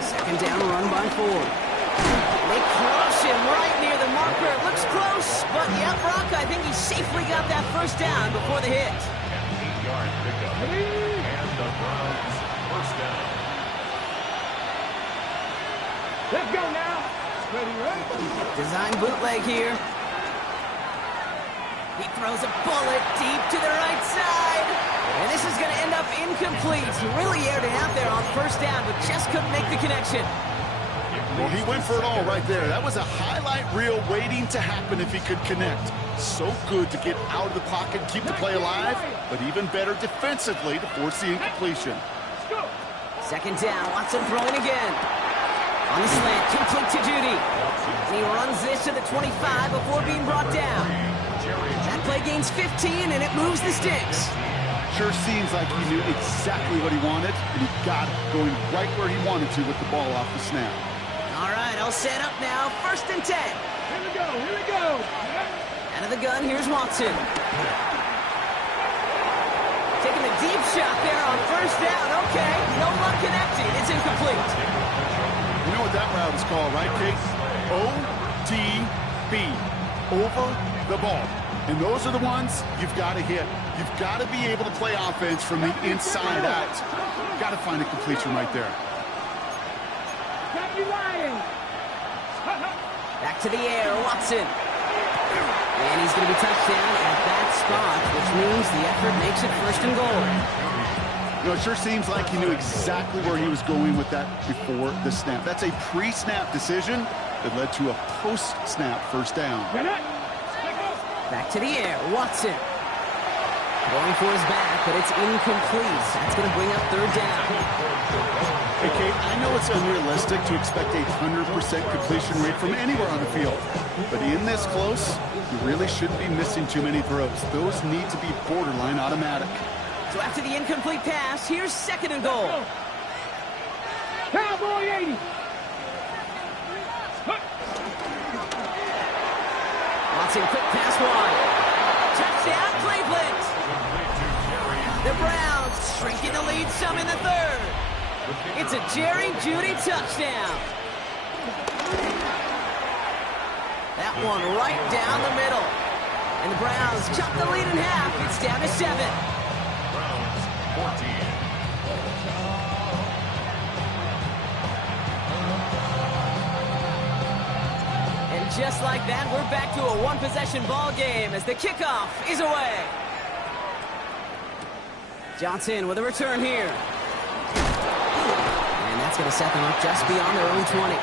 2nd down, run by Ford. They crush him right near the marker. It looks close, but yeah, Brock, I think he safely got that 1st down before the hit. An 8-yard pickup. And the Browns 1st down. Let's go now! Ready, right? Design bootleg here. He throws a bullet deep to the right side. And this is going to end up incomplete. He really aired it out there on 1st down, but just couldn't make the connection. Well, he went for it all right there. That was a highlight reel waiting to happen if he could connect. So good to get out of the pocket and keep the play alive, but even better defensively to force the incompletion. Second down, Watson throwing again. On the slant, complete to Judy. And he runs this to the 25 before being brought down. That play gains 15, and it moves the sticks. Sure seems like he knew exactly what he wanted, and he got it going right where he wanted to with the ball off the snap. All right, all set up now. 1st and 10. Here we go, here we go. Out of the gun, here's Watson. Taking a deep shot there on 1st down. Okay, no luck connecting. It's incomplete. You know what that route is called, right, Kate? OTB, over the ball. And those are the ones you've got to hit. You've got to be able to play offense from the inside out. Got to find a completion right there. Back to the air, Watson. And he's going to be touchdown at that spot, which means the effort makes it 1st and goal. You know, it sure seems like he knew exactly where he was going with that before the snap. That's a pre-snap decision that led to a post-snap 1st down. Back to the air, Watson. Going for his back, but it's incomplete. That's going to bring up 3rd down. Hey, Kate, I know it's unrealistic to expect a 100% completion rate from anywhere on the field. But in this close, you really shouldn't be missing too many throws. Those need to be borderline automatic. So after the incomplete pass, here's 2nd and goal. Cowboy 80. Watson, quick pass wide. Touchdown, Cleveland. The Browns shrinking the lead some in the 3rd. It's a Jerry Jeudy touchdown. That one right down the middle. And the Browns chop the lead in half. It's down to 7. Browns 14. And just like that, we're back to a one-possession ball game as the kickoff is away. Johnson with a return here. And that's going to set them up just beyond their own 20.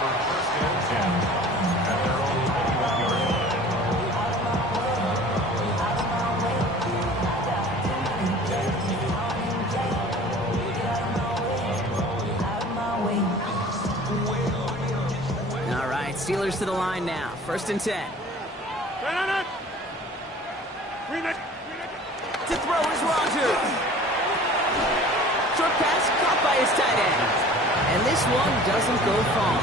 All right, Steelers to the line now. 1st and 10. To throw is Rogers. Short pass caught by his tight end. And this one doesn't go far.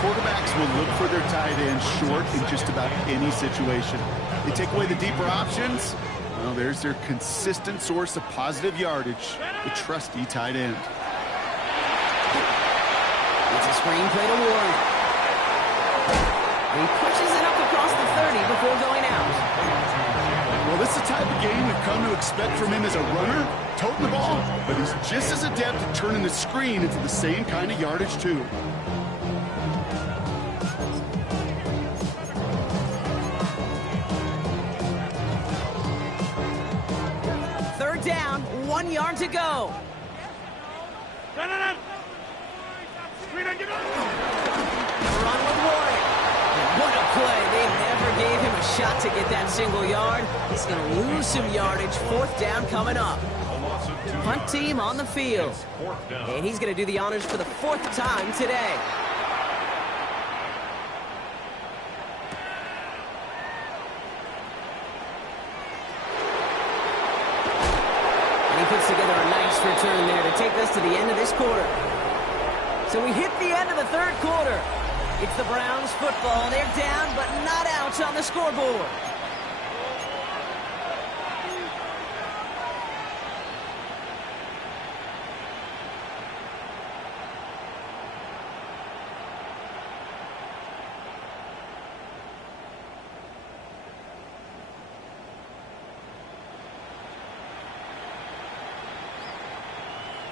Quarterbacks will look for their tight end short in just about any situation. They take away the deeper options. Well, there's their consistent source of positive yardage, the trusty tight end. It's a screen play to Warren. And he pushes it up across the 30 before going out. Well, this is the type of game we've come to expect from him as a runner, toting the ball, but he's just as adept at turning the screen into the same kind of yardage, too. Third down, 1 yard to go. Run with Warren. What a play. They never gave him a shot to get that single yard. He's going to lose some yardage. 4th down coming up. Punt team on the field. And he's going to do the honors for the 4th time today. And he puts together a nice return there to take us to the end of this quarter. So we hit the end of the 3rd quarter. It's the Browns football. They're down, but not out on the scoreboard.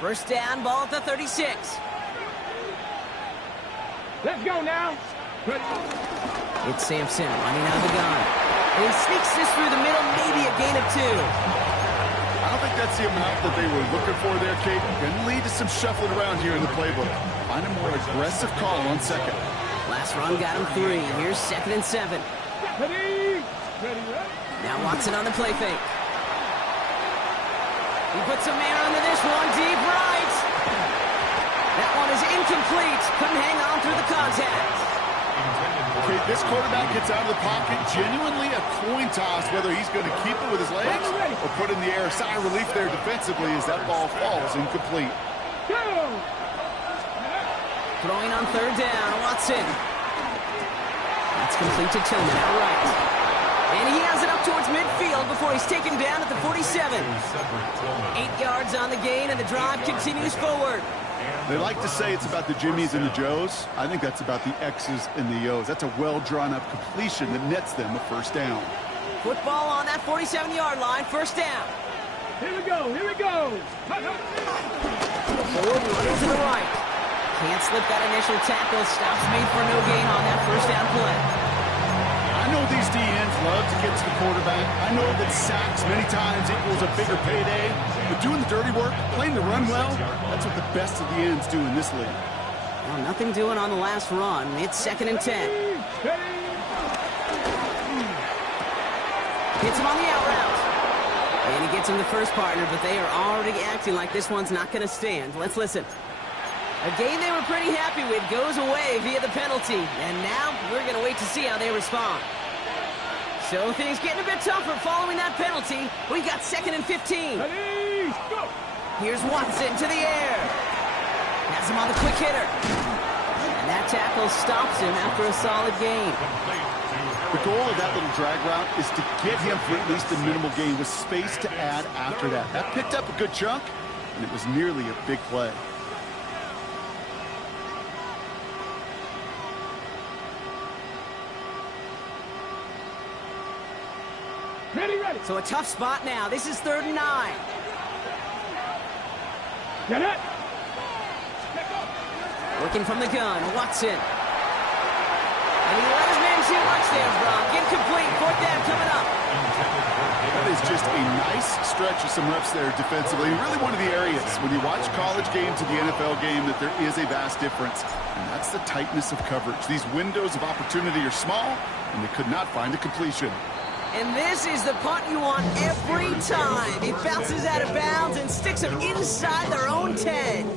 First down, ball at the 36. Let's go now. It's Sampson running out of the gun. And he sneaks this through the middle, maybe a gain of 2. I don't think think that's the amount that they were looking for there, Kate. Going to lead to some shuffling around here in the playbook. Find a more aggressive call on second. Last run got him 3. Here's 2nd and 7. Ready? Now Watson on the play fake. He puts a man under this one, deep right. That one is incomplete. Couldn't hang on through the contact. Okay, this quarterback gets out of the pocket, genuinely a coin toss whether he's going to keep it with his legs or put it in the air. Sigh of relief there defensively as that ball falls incomplete. Go! Throwing on 3rd down, Watson. That's complete to Tillman, outright. And he has it up towards midfield before he's taken down at the 47. 8 yards on the gain, and the drive continues forward. They like to say it's about the Jimmies and the Joes. I think that's about the X's and the O's. That's a well-drawn-up completion that nets them a first down. Football on that 47-yard line, first down. Here we go, here we go! Forward running to the right. Can't slip that initial tackle. Stops made for no gain on that first down play. I know these DNs love to get to the quarterback. I know that sacks many times equals a bigger payday. But doing the dirty work, playing the run well, that's what the best of the ends do in this league. Well, nothing doing on the last run. It's 2nd and 10. Hits him on the out route. And he gets him the first partner, but they are already acting like this one's not going to stand. Let's listen. A game they were pretty happy with goes away via the penalty. And now we're going to wait to see how they respond. So things getting a bit tougher following that penalty. We got 2nd and 15. Ready? Go! Here's Watson to the air. Has him on the quick hitter. And that tackle stops him after a solid gain. The goal of that little drag route is to get him for at least a minimal gain with space to add after that. That picked up a good chunk, and it was nearly a big play. Ready, ready! So a tough spot now. This is 3rd and 9. Get it! Working from the gun, Watson. And he let his man shoot much there, Brock. Incomplete, 4th down coming up. That is just a nice stretch of some reps there defensively. Really one of the areas when you watch college game to the NFL game that there is a vast difference. And that's the tightness of coverage. These windows of opportunity are small, and they could not find a completion. And this is the punt you want every time. He bounces out of bounds and sticks them inside their own 10.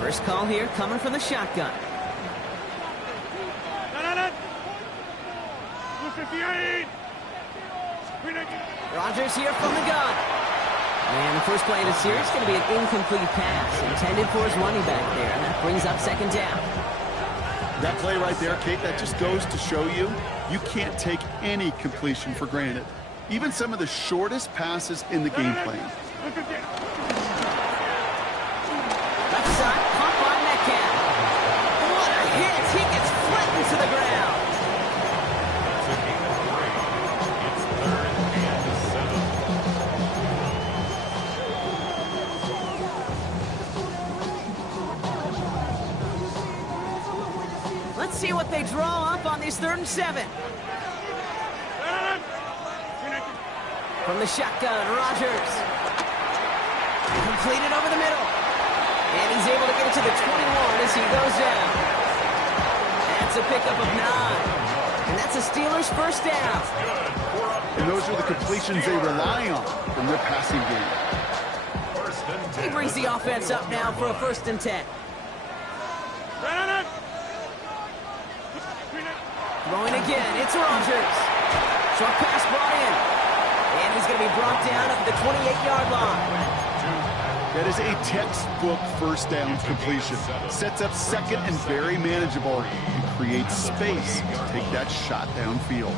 First call here coming from the shotgun. 258! Rodgers here from the gun. And the first play of the series is going to be an incomplete pass intended for his running back there, and that brings up 2nd down. That play right there, Kate, that just goes to show you, you can't take any completion for granted. Even some of the shortest passes in the game plan. Left side, pump by Metcalf. What a hit! He gets flattened to the ground. It's a game of 3. It's 3rd and 7. Let's see what they draw up on this 3rd and 7. From the shotgun, Rodgers. Completed over the middle. And he's able to get it to the 21 as he goes down. That's a pickup of 9. And that's a Steelers first down. And those are the completions they rely on from their passing game. He brings the offense up now for a 1st and 10. Throwing again, it's Rodgers. Short pass brought in. And he's going to be brought down at the 28-yard line. That is a textbook first down completion. Sets up 2nd and very manageable and creates space to take that shot downfield.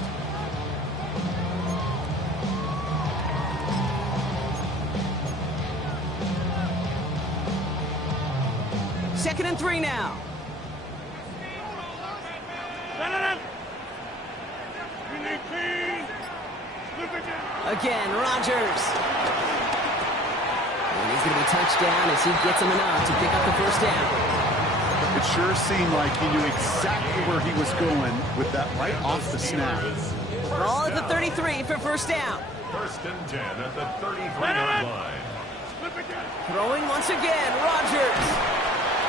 Second and 3 now. Again, Rodgers. And he's going to be touched down as he gets him enough to pick up the first down. It sure seemed like he knew exactly where he was going with that right off the snap. Ball at the 33 for first down. First and 10 at the 33-yard line. Throwing once again, Rodgers.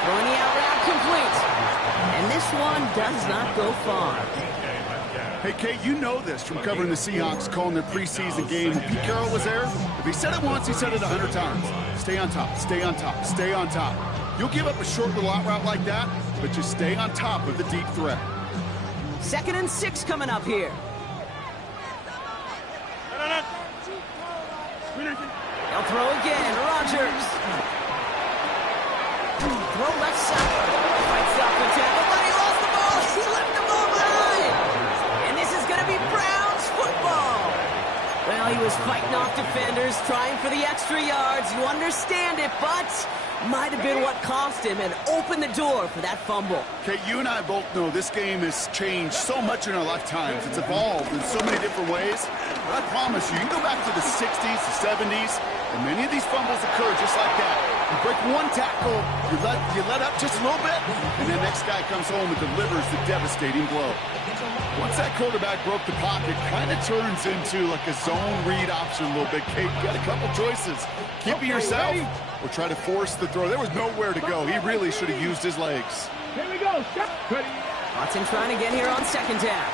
Throwing the out route complete. And this one does not go far. Hey, Kate, you know this from covering the Seahawks, calling their preseason game. When Pete Carroll was there, if he said it once, he said it 100 times. Stay on top, stay on top, stay on top. You'll give up a short little out route like that, but just stay on top of the deep threat. 2nd and 6 coming up here. They'll throw again, Rodgers. Throw left side. Fights off the tackle, but he lost the ball. He left the ball behind. And this is going to be Browns football. Well, he was fighting off defenders, trying for the extra yards. You understand it, but might have been what cost him and opened the door for that fumble. Kate, you and I both know this game has changed so much in our lifetimes. It's evolved in so many different ways. But I promise you, you can go back to the 60s, the 70s, and many of these fumbles occur just like that. You break one tackle, you let up just a little bit, and the next guy comes home and delivers the devastating blow. Once that quarterback broke the pocket, kind of turns into like a zone read option a little bit. Kate, you got a couple choices. Keep it yourself or try to force the throw. There was nowhere to go. He really should have used his legs. Here we go. Watson trying to get here on 2nd down.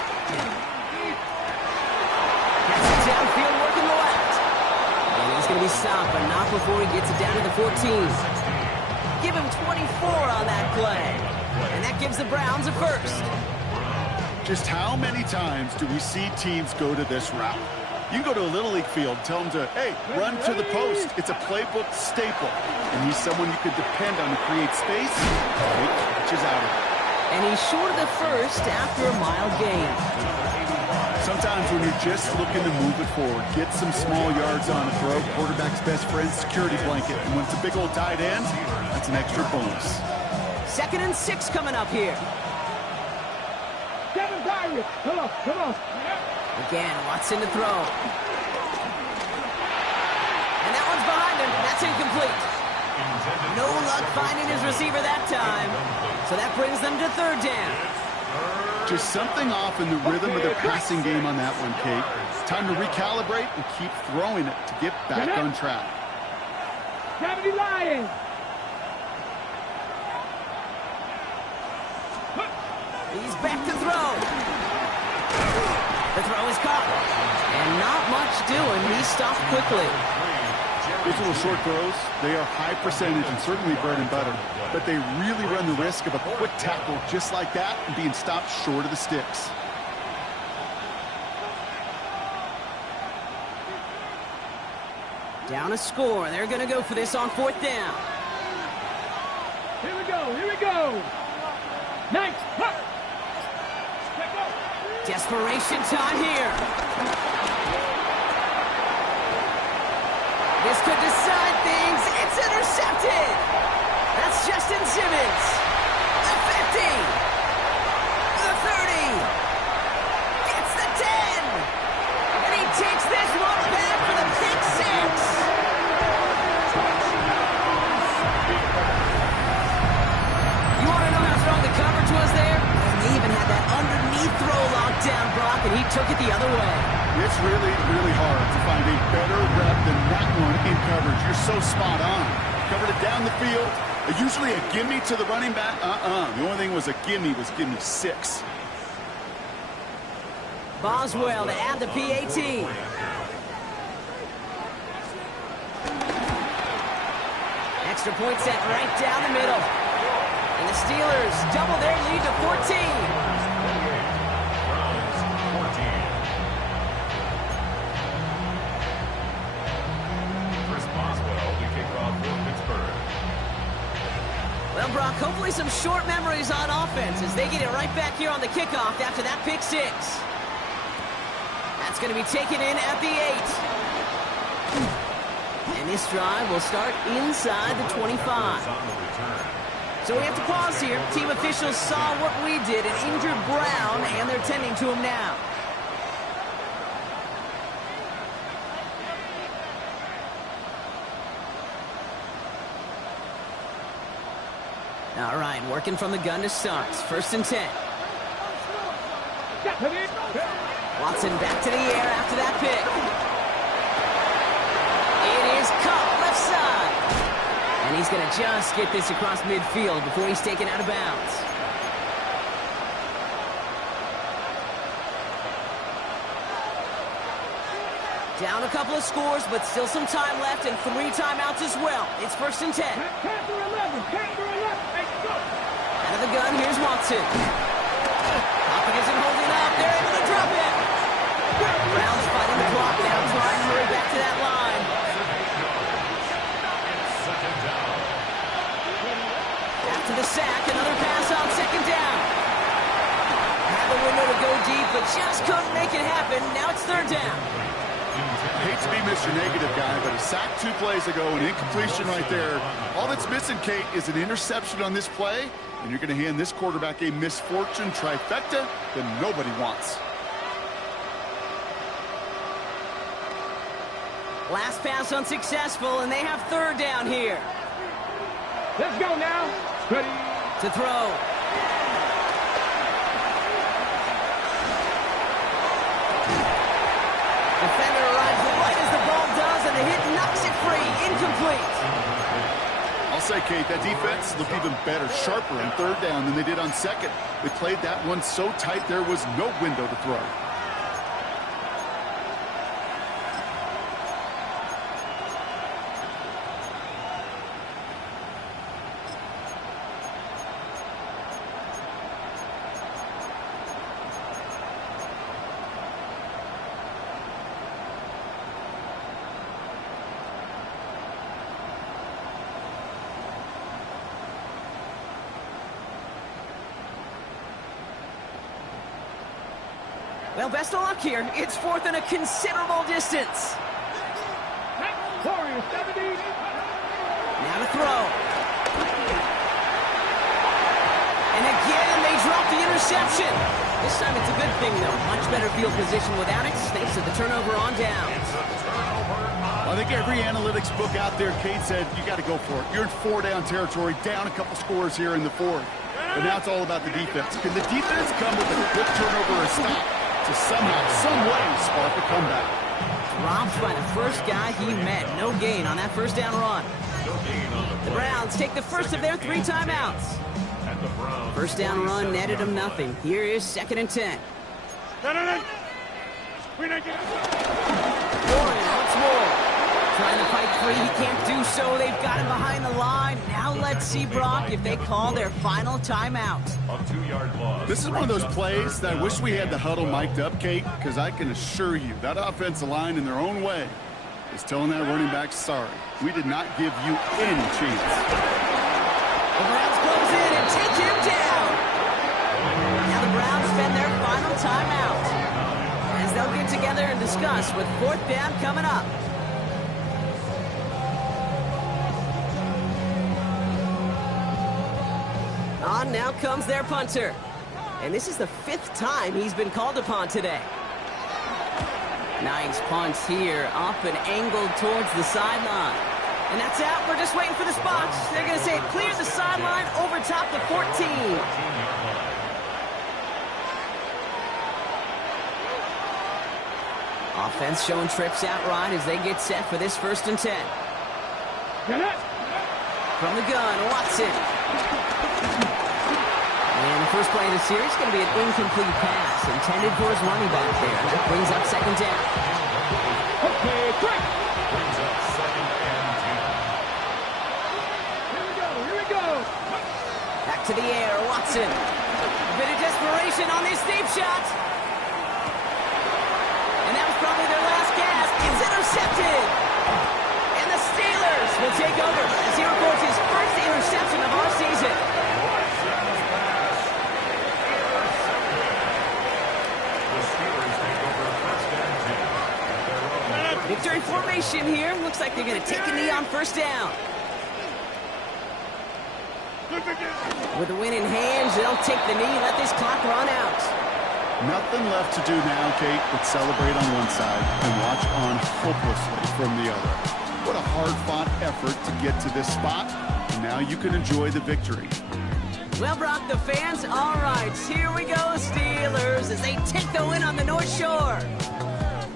Gets it downfield, working the left. And he's going to be stopped, but not before he gets it down to the 14. Give him 24 on that play. And that gives the Browns a first. Just how many times do we see teams go to this route? You can go to a Little League field, tell them to, hey, run to the post. It's a playbook staple. And he's someone you could depend on to create space. He catches out of it. And he's short of the first after a mile gain. Sometimes when you're just looking to move it forward, get some small yards on a throw, quarterback's best friend, security blanket. And when it's a big old tight end, that's an extra bonus. 2nd and 6 coming up here. Kevin Byron. Come on, come on. Again, Watson to throw. And that one's behind him. That's incomplete. No luck finding his receiver that time. So that brings them to 3rd down. Just something off in the rhythm of their passing game on that one, Kate. Time to recalibrate and keep throwing it to get back on track. 70 Lions. He's back to throw. The throw is caught. And not much doing. He stopped quickly. These little short throws, they are high percentage and certainly bread and butter. But they really run the risk of a quick tackle just like that and being stopped short of the sticks. Down a score. They're going to go for this on 4th down. Here we go, here we go. Nice. Desperation time here. This could decide things. It's intercepted. That's Justin Simmons. The 50. The 30. Gets the 10. And he takes this one back for the pick 6. You want to know how strong the coverage was there? They even had that underneath throw locked down, Brock, and he took it the other way. It's really, really hard to find a better rep than that one in coverage. You're so spot on. Covered it down the field. Usually a gimme to the running back. The only thing was a gimme was gimme 6. Boswell to add the PAT. Extra point set right down the middle. And the Steelers double their lead to 14. Well, Brock, hopefully some short memories on offense as they get it right back here on the kickoff after that pick 6. That's going to be taken in at the 8. And this drive will start inside the 25. So we have to pause here. Team officials saw what we did and injured Brown, and they're tending to him now. All right, working from the gun to start. 1st and 10. Watson back to the air after that pick. It is caught left side. And he's going to just get this across midfield before he's taken out of bounds. Down a couple of scores, but still some time left and 3 timeouts as well. It's 1st and 10. Out of the gun, here's Watson. Pocket isn't holding up. They're able to drop it. Browns fighting the clock now, trying to hurry back to that line. After the sack, another pass on 2nd down. Had the window to go deep, but just couldn't make it happen. Now it's 3rd down. Hate to be Mr. Negative guy, but a sack 2 plays ago, an incompletion right there. All that's missing, Kate, is an interception on this play, and you're going to hand this quarterback a misfortune trifecta that nobody wants. Last pass unsuccessful, and they have 3rd down here. Let's go now. Ready. To throw. Defender arrives right as the ball does, and the hit knocks it free. Incomplete. I'll say, Kate, that defense looked even better, sharper on 3rd down than they did on 2nd. They played that one so tight there was no window to throw. Well, best of luck here. It's 4th and a considerable distance. Warriors 70. Now to throw. And again, they drop the interception. This time it's a good thing, though. Much better field position without it, thanks to the turnover on downs. I think every analytics book out there, Kate, said you got to go for it. You're in 4-down territory, down a couple scores here in the 4th. But now it's all about the defense. Can the defense come with a quick turnover or a stop to somehow, some way, spark a comeback? Dropped by the first guy he met. No gain on that 1st down run. The Browns take the first of their 3 timeouts. 1st down run netted them nothing. Here is 2nd and 10. Warren once more. Trying to fight free. He can't do so. They've got him behind the line. Now let's see, Brock, if they call their final timeout. This is one of those plays that I wish we had the huddle mic'd up, Kate, because I can assure you that offensive line in their own way is telling that running back, sorry, we did not give you any chance. The Browns close in and take him down. Now the Browns spend their final timeout as they'll get together and discuss with 4th down coming up. On now comes their punter. And this is the 5th time he's been called upon today. Nice punt here, up and angled towards the sideline. And that's out. We're just waiting for the spots. They're going to say it clears the sideline over top the 14. Offense showing trips out right as they get set for this 1st and 10. From the gun, Watson. And the first play of the series is going to be an incomplete pass intended for his running back there. That brings up 2nd down. Okay, quick. Brings up 2nd and 10. Here we go. Back to the air, Watson. A bit of desperation on this deep shot. And that was probably their last gasp. It's intercepted. And the Steelers will take over as he records his first interception of our season. Victory formation here. Looks like they're going to take a knee on 1st down. With the win in hand, they'll take the knee, let this clock run out. Nothing left to do now, Kate, but celebrate on one side and watch on hopelessly from the other. What a hard-fought effort to get to this spot, and now you can enjoy the victory. Well, Brock, the fans, all right, here we go, Steelers, as they take the win on the North Shore.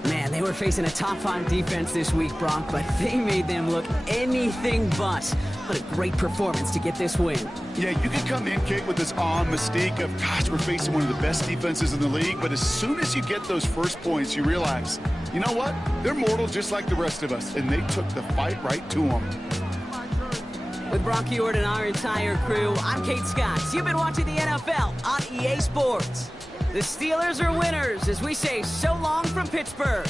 Man, they were facing a top-5 defense this week, Brock, but they made them look anything but. What a great performance to get this win. Yeah, you can come in, Kate, with this awe and mystique of, gosh, we're facing one of the best defenses in the league, but as soon as you get those first points, you realize, you know what? They're mortal just like the rest of us, and they took the fight right to them. With Brock Ewart and our entire crew, I'm Kate Scott. You've been watching the NFL on EA Sports. The Steelers are winners as we say so long from Pittsburgh.